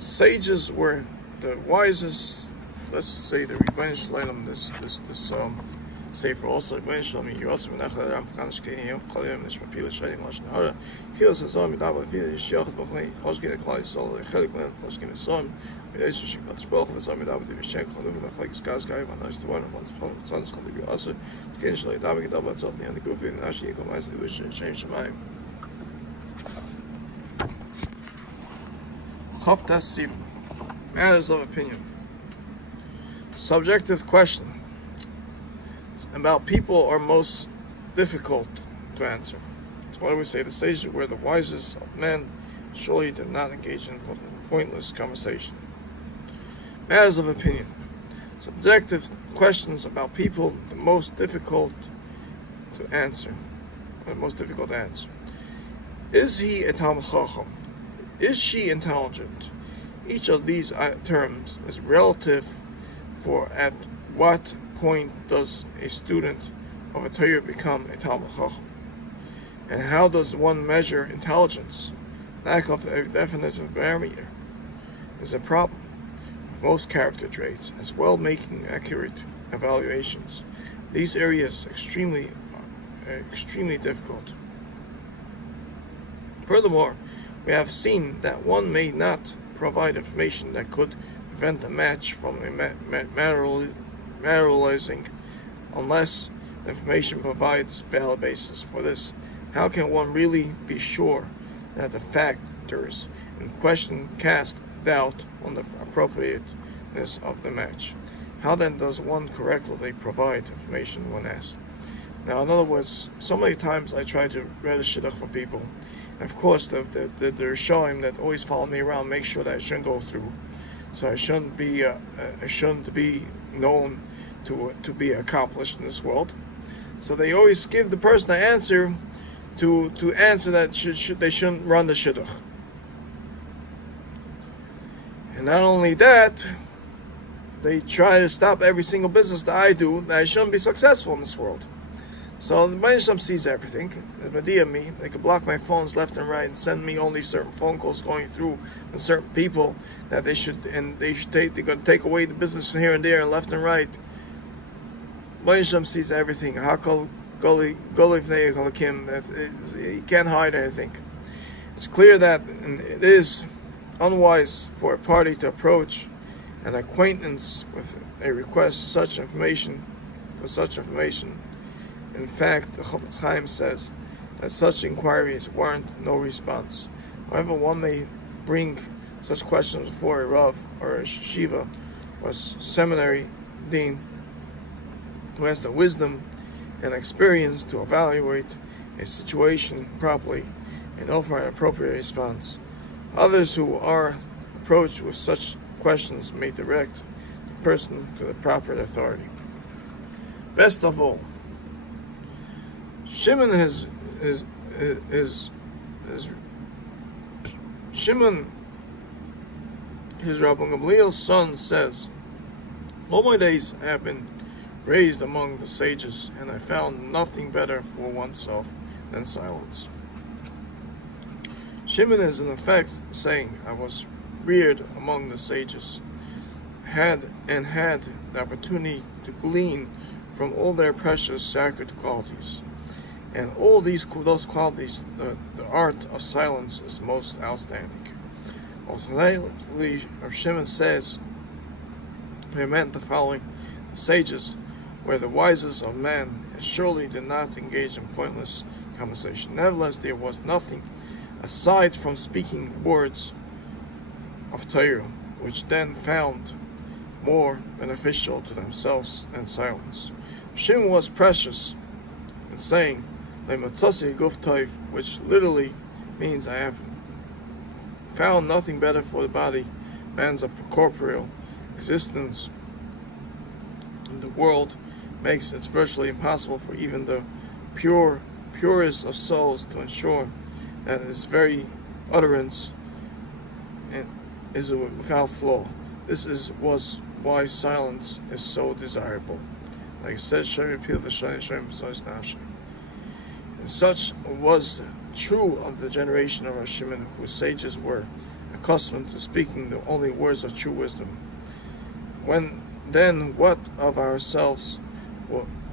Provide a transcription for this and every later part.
sages were the wisest. Let's say the Rebbeinu Shalom, this Sefer also Rebbeinu Shalom Yirotz Menachal Ram Kanish Keinim Chalim Nishma Pila Shayim Lashon Hara Chilas Hazom Midaba Vida Yishiach V'Chnei Choshkin Klal Yisrael Chelik Men Choshkin Yisrael Midesh Shik Kadosh Baruch Hu Hazom Midaba Div Yishen Chanuv Mechlek Skaz Gayim Anash Tavan Tzon Tzon Chanuv Yasser Tkein Shalei Dava Gedava Tzot Nian Gufi Nashi Yikom Ma'aseh Divish Shem Shemayim Chav Tas Siv Matters of opinion. Subjective question about people are most difficult to answer. So what do we say? The sages were the wisest of men, surely did not engage in pointless conversation. Matters of opinion. Subjective questions about people, the most difficult to answer. Or the most difficult to answer. Is he a Talmid Chacham? Is she intelligent? Each of these terms is relative for at what point does a student of a Torah become a Talmid Chacham? And how does one measure intelligence? Lack of a definitive parameter is a problem of most character traits, as well making accurate evaluations. These areas extremely difficult. Furthermore, we have seen that one may not provide information that could prevent a match from materializing unless the information provides valid basis for this. How can one really be sure that the factors in question cast doubt on the appropriateness of the match? How then does one correctly provide information when asked? Now, in other words, so many times I try to read a shidduch for people, and of course they're showing that always follow me around, make sure that I shouldn't go through. So I shouldn't be known to be accomplished in this world. So they always give the person the answer to answer that they shouldn't run the shidduch. And not only that, they try to stop every single business that I do, that I shouldn't be successful in this world. So the Rebbeinu sees everything. The Medea me, they can block my phones left and right and send me only certain phone calls going through and certain people that they're going to take away the business from here and there and left and right. Rebbeinu sees everything. That he can't hide anything. It's clear that it is unwise for a party to approach an acquaintance with a request for such information. In fact, the Chaim says that such inquiries warrant no response. However, one may bring such questions before a Rav or a Shiva or seminary dean who has the wisdom and experience to evaluate a situation properly and offer an appropriate response. Others who are approached with such questions may direct the person to the proper authority. Best of all, Shimon his Rabbi Gamliel's son says, all my days I have been raised among the sages, and I found nothing better for oneself than silence. Shimon is in effect saying, I was reared among the sages, had the opportunity to glean from all their precious sacred qualities. And all those qualities, the art of silence is most outstanding. Alternatively, Rav Shimon says, he meant the following: the sages were the wisest of men, and surely did not engage in pointless conversation. Nevertheless, there was nothing aside from speaking words of Torah, which then found more beneficial to themselves than silence. Shimon was precious in saying, which literally means I have found nothing better for the body. Man's corporeal existence in the world makes it virtually impossible for even the purest of souls to ensure that his very utterance is without flaw. This was why silence is so desirable. Like it says, and such was true of the generation of Rav Shimon, whose sages were accustomed to speaking the only words of true wisdom. Then what of ourselves,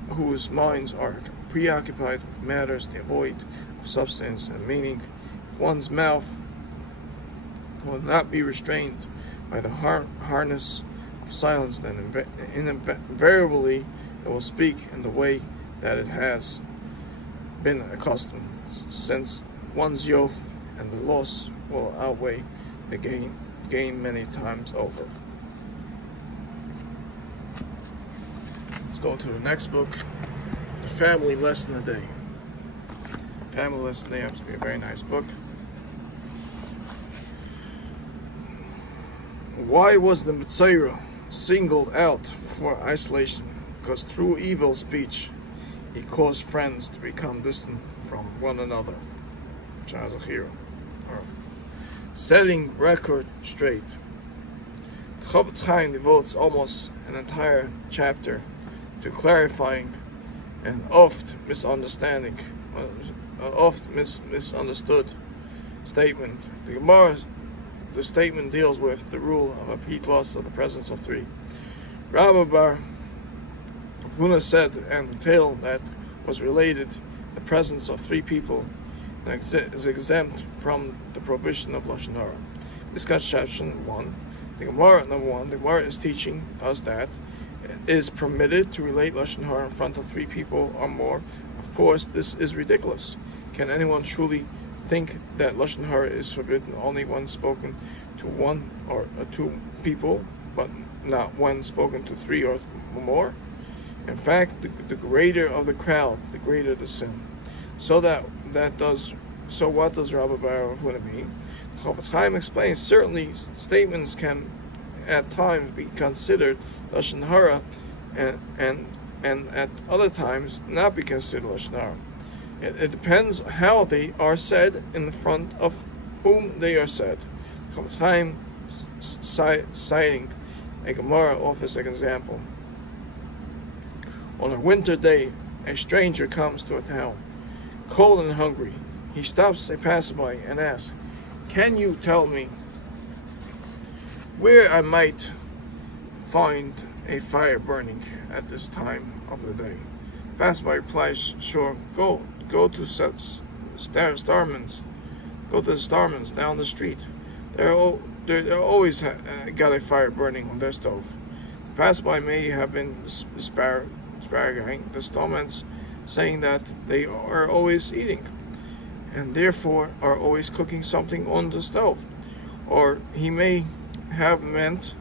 whose minds are preoccupied with matters devoid of substance and meaning? If one's mouth will not be restrained by the harness of silence, then invariably it will speak in the way that it has been accustomed, since one's yoke and the loss will outweigh the gain many times over. Let's go to the next book, The Family Lesson a Day. Family Lesson a Day happens to be a very nice book. Why was the Mitzvah singled out for isolation? Because through evil speech he caused friends to become distant from one another. Charles a hero. Setting record straight. Chaim devotes almost an entire chapter to clarifying an misunderstood statement. The statement deals with the rule of a repeat loss of the presence of three. Rabbi Bar Huna said, and the tale that was related, the presence of three people is exempt from the prohibition of Lashon Hara. Misconception 1. The Gemara is teaching us that it is permitted to relate Lashon Hara in front of three people or more. Of course, this is ridiculous. Can anyone truly think that Lashon Hara is forbidden only when spoken to one or two people, but not when spoken to three or more? In fact, the greater of the crowd, the greater the sin. So what does Rabbi Bar Huna mean? Chaim explains, certainly statements can at times be considered Lashon Hara and at other times not be considered Lashon Hara. It depends how they are said in the front of whom they are said. Chaim, citing a Gemara, offers an example. On a winter day, a stranger comes to a town, cold and hungry. He stops a passerby and asks, "Can you tell me where I might find a fire burning at this time of the day?" The passerby replies, "Sure, go to the Starmans down the street. They're always got a fire burning on their stove." The passerby may have been disparaging the Starmans, saying that they are always eating and therefore are always cooking something on the stove. Or he may have meant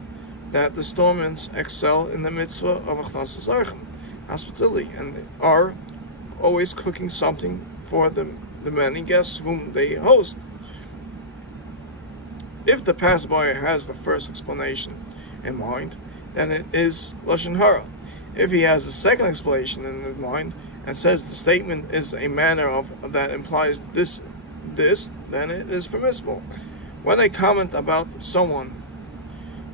that the Starmans excel in the mitzvah of achnasas orchim, hospitality, and are always cooking something for the many guests whom they host. If the passerby has the first explanation in mind, then it is Lashon Hara. If he has a second explanation in his mind and says the statement is a manner of that implies this, then it is permissible. When a comment about someone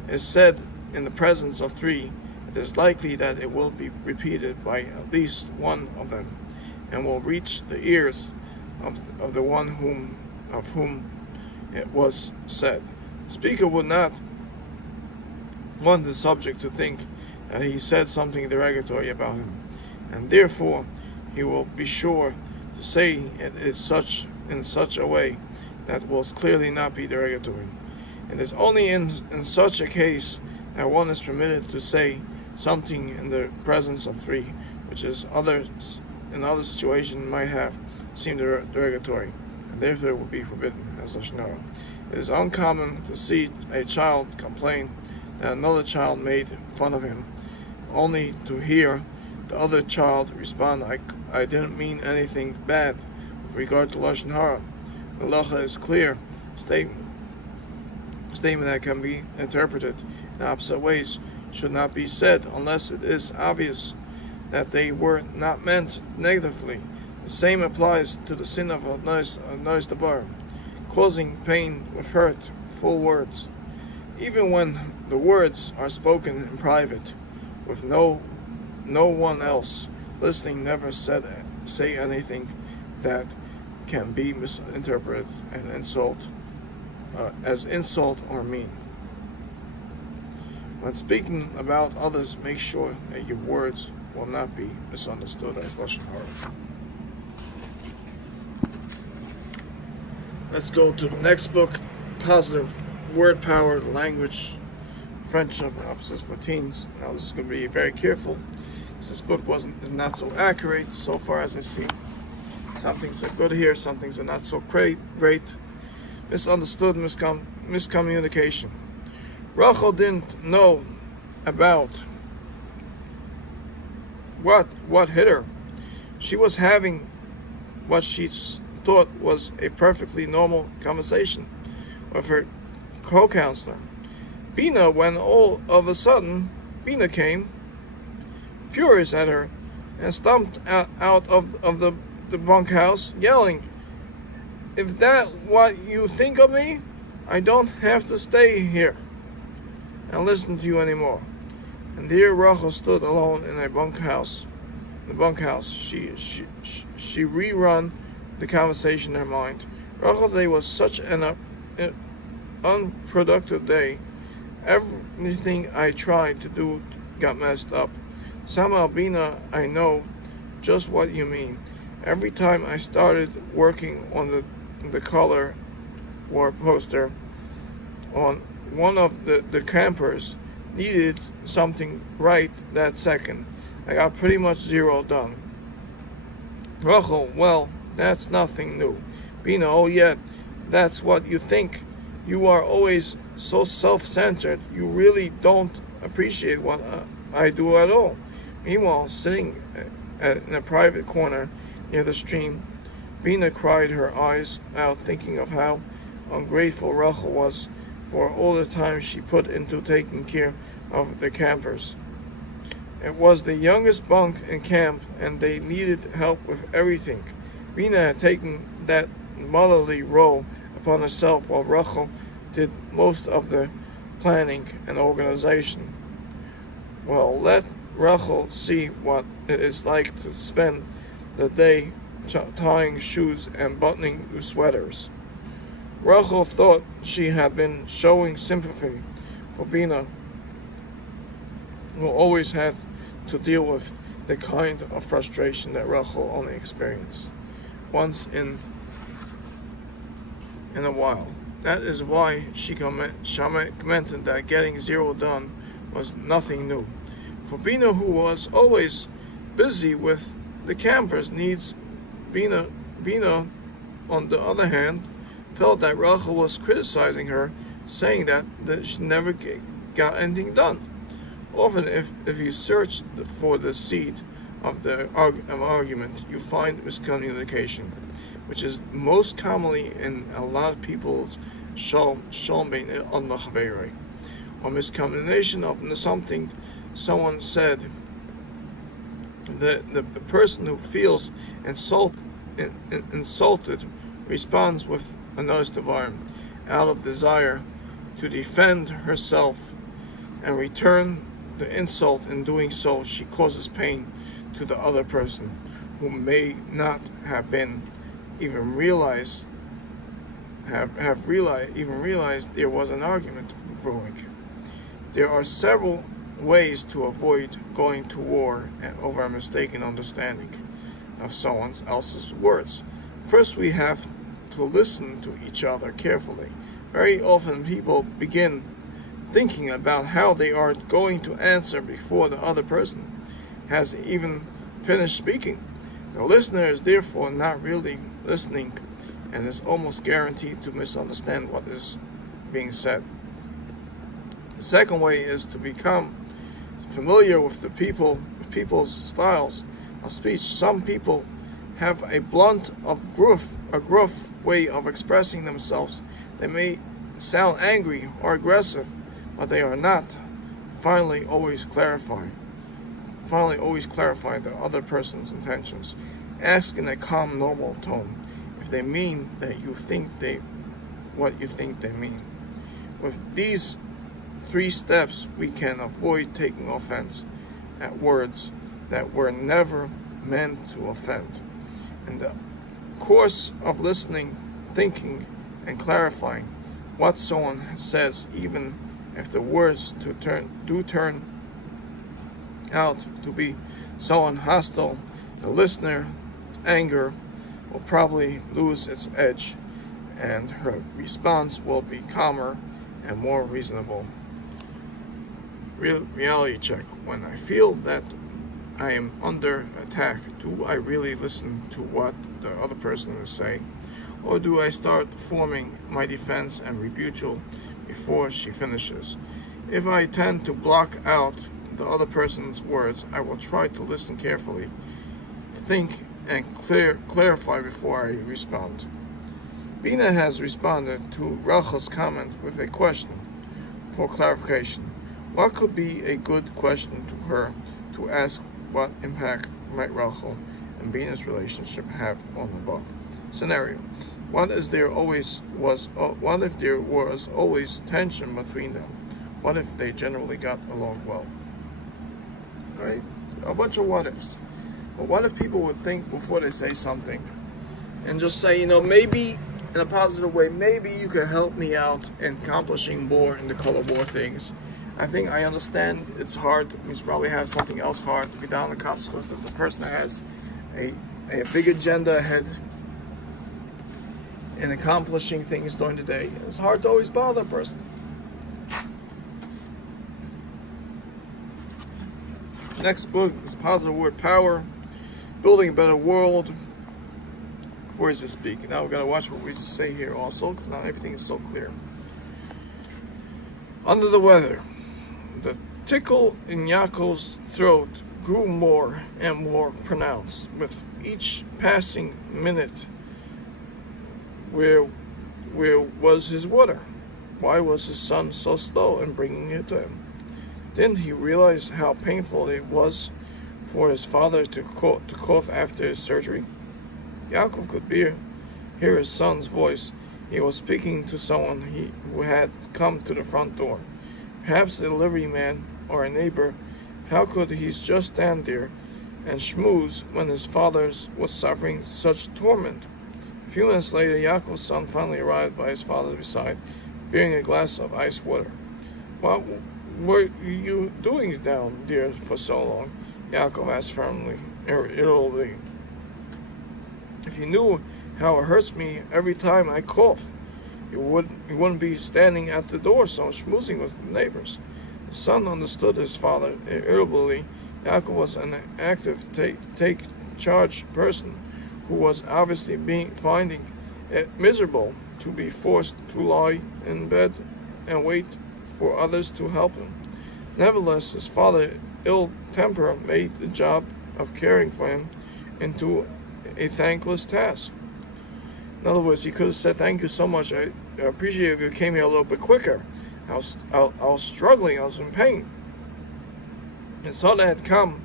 is said in the presence of three, it is likely that it will be repeated by at least one of them, and will reach the ears of the one of whom it was said. The speaker would not want the subject to think that he said something derogatory about him, and therefore he will be sure to say it is in such a way that will clearly not be derogatory. It is only in such a case that one is permitted to say something in the presence of three, which is in other situations might have seemed derogatory, and therefore will be forbidden as Lashon Hara. It is uncommon to see a child complain that another child made fun of him, only to hear the other child respond, I didn't mean anything bad with regard to Lashon Hara. The halacha is clear, statement that can be interpreted in opposite ways should not be said unless it is obvious that they were not meant negatively. The same applies to the sin of a nois dabar, causing pain with hurtful words. Even when the words are spoken in private, with no one else listening, never say anything that can be misinterpreted and insult as insult or mean. When speaking about others, make sure that your words will not be misunderstood as lashon hara. Let's go to the next book, Positive Word Power, Language, Friendship, Opposites for Teens. Now this is going to be very careful, because this book is not so accurate so far as I see. Some things are good here, some things are not so great. Misunderstood, miscommunication. Rachel didn't know about what hit her. She was having what she thought was a perfectly normal conversation with her co-counselor, Bina, when all of a sudden Bina came, furious at her, and stomped out of the bunkhouse, yelling, "If that what you think of me, I don't have to stay here and listen to you anymore." And there Rachel stood alone in a bunkhouse. The bunkhouse. She rerun the conversation in her mind. Rachel's day was such an unproductive day. Everything I tried to do got messed up. Somehow, Bina, I know just what you mean. Every time I started working on the color war poster, on one of the campers needed something right that second. I got pretty much zero done. Rachel, well, that's nothing new. Bina, oh yeah, that's what you think. You are always so self-centered. You really don't appreciate what I do at all. Meanwhile, sitting in a private corner near the stream, Bina cried her eyes out, thinking of how ungrateful Rachel was for all the time she put into taking care of the campers. It was the youngest bunk in camp, and they needed help with everything. Bina had taken that motherly role upon herself, while Rachel did most of the planning and organization. Well, let Rachel see what it is like to spend the day tying shoes and buttoning sweaters. Rachel thought she had been showing sympathy for Bina, who always had to deal with the kind of frustration that Rachel only experienced once in a while. That is why she commented that getting zero done was nothing new. For Bina, who was always busy with the campers' needs, Bina, on the other hand, felt that Rachel was criticizing her, saying that she never got anything done. Often, if you search for the seed of the argument, you find miscommunication, which is most commonly in a lot of people's shalom on the chaverei, or miscommunication of something someone said. The person who feels insulted responds with another's devar, out of desire to defend herself and return the insult. In doing so, she causes pain to the other person, who may not have been even realized there was an argument brewing. There are several ways to avoid going to war over a mistaken understanding of someone else's words. First, we have to listen to each other carefully. Very often people begin thinking about how they are going to answer before the other person has even finished speaking. The listener is therefore not really listening and is almost guaranteed to misunderstand what is being said. The second way is to become familiar with people's styles of speech. Some people have a blunt, gruff way of expressing themselves. They may sound angry or aggressive, but they are not. Finally, always clarify the other person's intentions. Ask in a calm, normal tone if they mean what you think they mean. With these 3 steps, we can avoid taking offense at words that were never meant to offend. In the course of listening, thinking, and clarifying, what someone says, even if the words do turn out to be someone hostile. The listener's anger will probably lose its edge, and her response will be calmer and more reasonable. Reality check. When I feel that I am under attack, do I really listen to what the other person is saying? Or do I start forming my defense and rebuttal before she finishes? If I tend to block out the other person's words, I will try to listen carefully, think, and clarify before I respond. Bina has responded to Rachel's comment with a question for clarification. What could be a good question to her to ask? What impact might Rachel and Bina's relationship have on the both? Scenario: what if there was always tension between them? What if they generally got along well? Right? A bunch of what ifs. But what if people would think before they say something and just say, maybe in a positive way, maybe you could help me out in accomplishing more in the color war things. I think I understand it's hard. You probably have something else hard to be down the cosmos, that the person that has a big agenda ahead in accomplishing things during the day. It's hard to always bother a person. Next book is Positive Word Power, Building a Better World. Before he just speak, now we're going to watch what we say here also, because not everything is so clear. Under the weather. The tickle in Yaakov's throat grew more and more pronounced with each passing minute. Where was his water? Why was his son so slow in bringing it to him? Didn't he realize how painful it was for his father to cough after his surgery? Yaakov could hear his son's voice. He was speaking to someone who had come to the front door. Perhaps a delivery man or a neighbor. How could he just stand there and schmooze when his father was suffering such torment? A few minutes later, Yaakov's son finally arrived by his father's bedside, bearing a glass of ice water. What were you doing down there for so long? Yaakov asked firmly, irritably. If you knew how it hurts me every time I cough, you wouldn't be standing at the door so schmoozing with the neighbors. The son understood his father irritably. Yaakov was an active, take-charge person who was obviously finding it miserable to be forced to lie in bed and wait for others to help him. Nevertheless, his father's ill temper made the job of caring for him into a thankless task. In other words, he could have said, "Thank you so much. I appreciate if you came here a little bit quicker. I was struggling. I was in pain." His son had come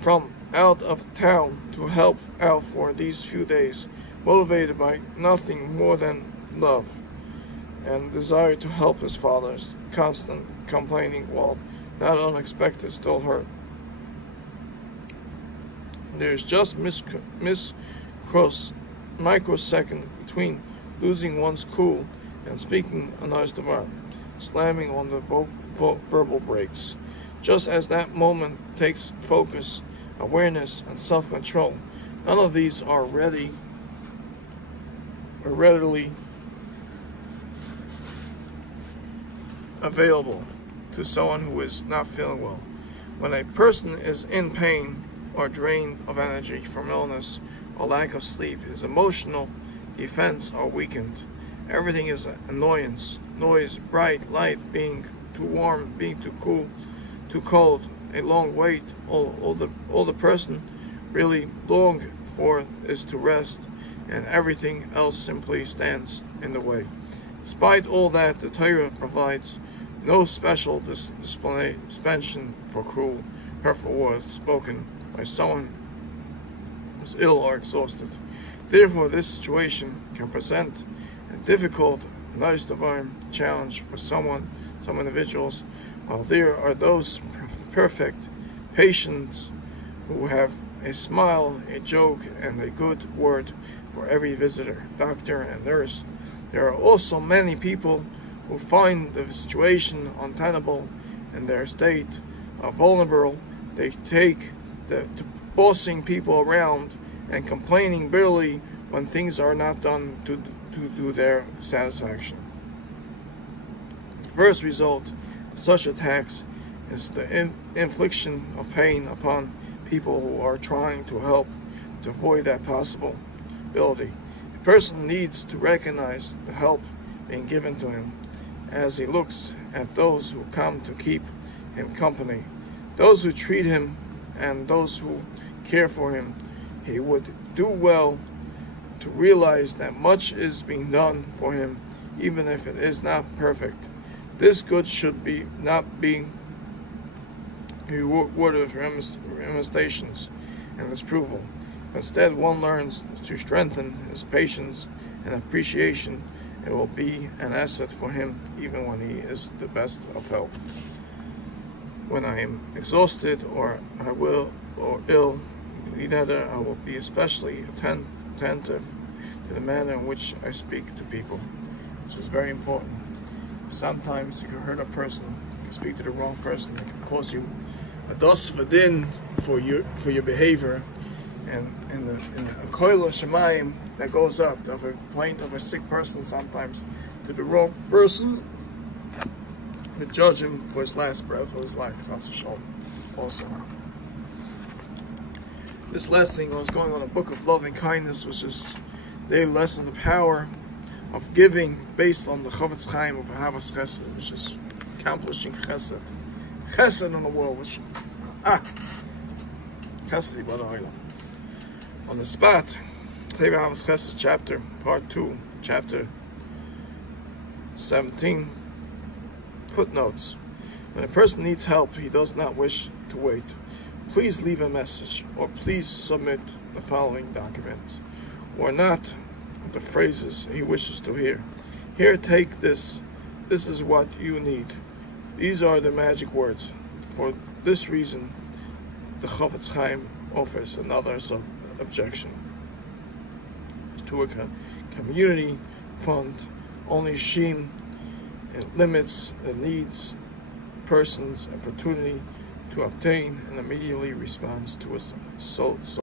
from out of town to help out for these few days, motivated by nothing more than love and desire to help his father's constant complaining, while not unexpected, still hurt. There's just microsecond between losing one's cool and speaking another's devour, slamming on the verbal brakes. Just as that moment takes focus, awareness, and self-control, none of these are readily available to someone who is not feeling well. When a person is in pain or drained of energy from illness or lack of sleep, his emotional defense are weakened. Everything is annoyance, noise, bright light, being too warm, being too cool, too cold, a long wait. All the person really longs for is to rest, and everything else simply stands in the way. Despite all that, the Torah provides no special suspension for cruel, hurtful words spoken by someone who is ill or exhausted. Therefore, this situation can present a difficult, nice divine challenge for some individuals, while there are those perfect patients who have a smile, a joke, and a good word for every visitor, doctor, and nurse. There are also many people who find the situation untenable and their state vulnerable, they take to bossing people around and complaining bitterly when things are not done to their satisfaction. The first result of such attacks is the infliction of pain upon people who are trying to help to avoid that possibility. A person needs to recognize the help being given to him as he looks at those who come to keep him company, those who treat him and those who care for him. He would do well to realize that much is being done for him, even if it is not perfect. This good should not be rewarded of imitations and disapproval. Instead, one learns to strengthen his patience and appreciation. It will be an asset for him even when he is the best of health. When I am exhausted or ill, I will be especially attentive to the manner in which I speak to people, which is very important. Sometimes you can hurt a person, you can speak to the wrong person, it can cause you a dos v'din for your behavior, and in the koil shemayim that goes up of a complaint of a sick person sometimes to the wrong person, to judge him for his last breath of his life. That's a shalom. Also, this lesson was going on a book of loving kindness, which is daily lesson, the power of giving based on the Chaim of Ahavas Chesed, which is accomplishing Chesed in the world, which Chesed b'Olam. On the spot, Teva Ahavas Chesed chapter, part 2, chapter 17. Footnotes. When a person needs help, he does not wish to wait. Please leave a message, or please submit the following documents, or not the phrases he wishes to hear. Here, take this. This is what you need. These are the magic words. For this reason, the Chaim offers another objection. To a community fund, only Sheen, it limits the needs, person's opportunity to obtain and immediately responds to a